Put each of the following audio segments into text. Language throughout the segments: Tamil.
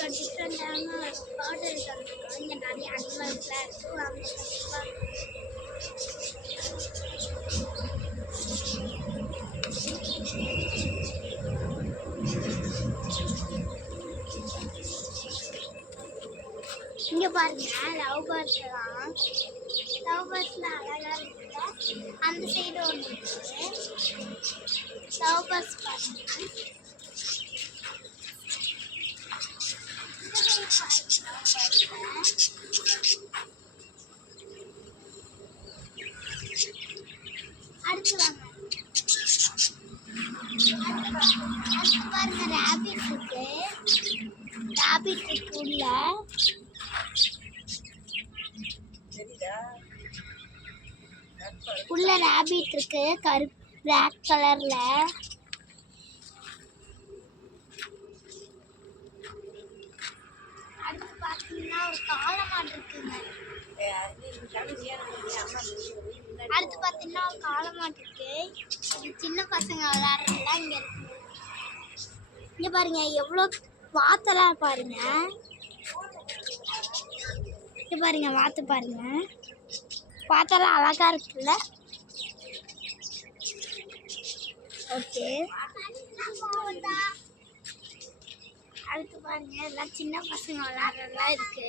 கொஞ்சம் டிஃப்ரெண்டான ஃபோட்டோ எடுத்துருக்கோம். இங்கே நிறைய அனிமல்ஸ்லாம் இருக்குது. வாங்க இங்கே பாருங்க லவ் பேர்ட்ஸ்லாம் அழகாக இருக்குல்ல. அந்த சைடு ஒன்று இருக்குது. லவ் பேர்ட்ஸ் பாருங்க. அடுத்து வாங்க. அடுத்து பாருங்க ரேபிட் இருக்கு. உள்ள ரேபிட் இருக்கு பிளாக் கலர்ல. அடுத்து பாத்தீங்கன்னா ஒரு காளமாடு இருக்குங்க. இருக்கு. இது சின்ன பசங்க விளையாடுறதுல இங்க இருக்கு. இங்க பாருங்க எவ்வளோ வாத்தெல்லாம் பாருங்க. இங்க பாருங்க வாத்து பாருங்க. வாத்தெல்லாம் அழகா இருக்குல்ல. ஓகே அடுத்து பாருங்க எல்லாம் சின்ன பசங்க விளையாடுறதுலாம் இருக்கு.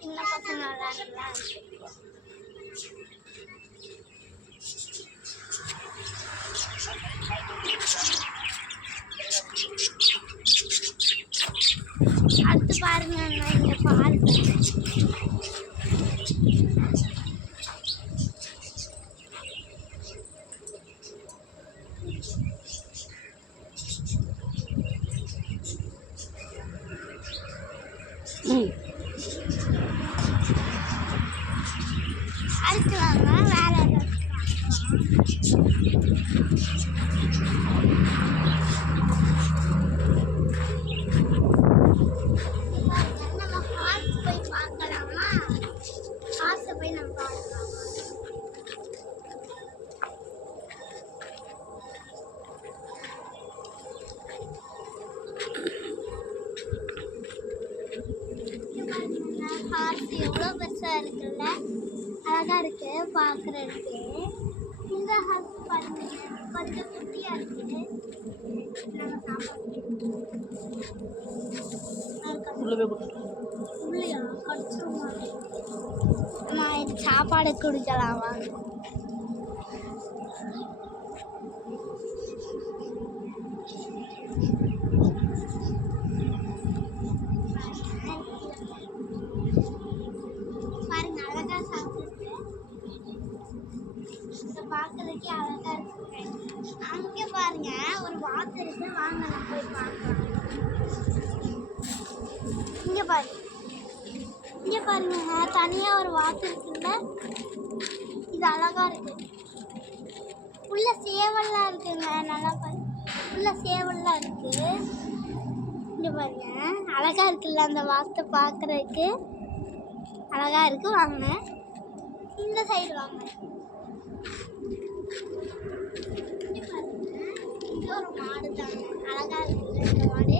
சின்ன பசங்க விளையாடுறதுலாம் இருக்கு. அடுத்து பாருங்க இங்க பாருங்க அடுத்து வாங்க வேற எவ்வளோ பெருசாக இருக்குல்ல. அழகாக இருக்கு பார்க்குறதுக்கு. இந்த ஹவுஸ் பாருங்க கொஞ்சம் குட்டியாக இருக்குது. உள்ளையா கடிச்சிருமா? நான் சாப்பாடு குடிக்கலாம் வாங்க. பாருங்க அழகா சாப்பிட்டு பார்க்கறதுக்கே அழகா இருக்கு. அங்கே பாருங்க ஒரு வாத்து இருக்கு. வாங்க நம்ம போய் பார்க்கலாம். இங்க பாருங்க தனியா ஒரு வாத்து இருக்குல்ல. இது அழகா இருக்கு. உள்ள சேவல்லாம் இருக்குங்க. நல்லா பாருங்க உள்ள சேவல்லாம் இருக்கு. இங்க பாருங்க அழகா இருக்குல்ல. அந்த வாத்தை பார்க்கறதுக்கு அழகா இருக்கு. வாங்க இந்த சைடு வாங்க. இது ஒரு மாடு தாங்க. அழகா இருக்குல்ல இந்த மாடு.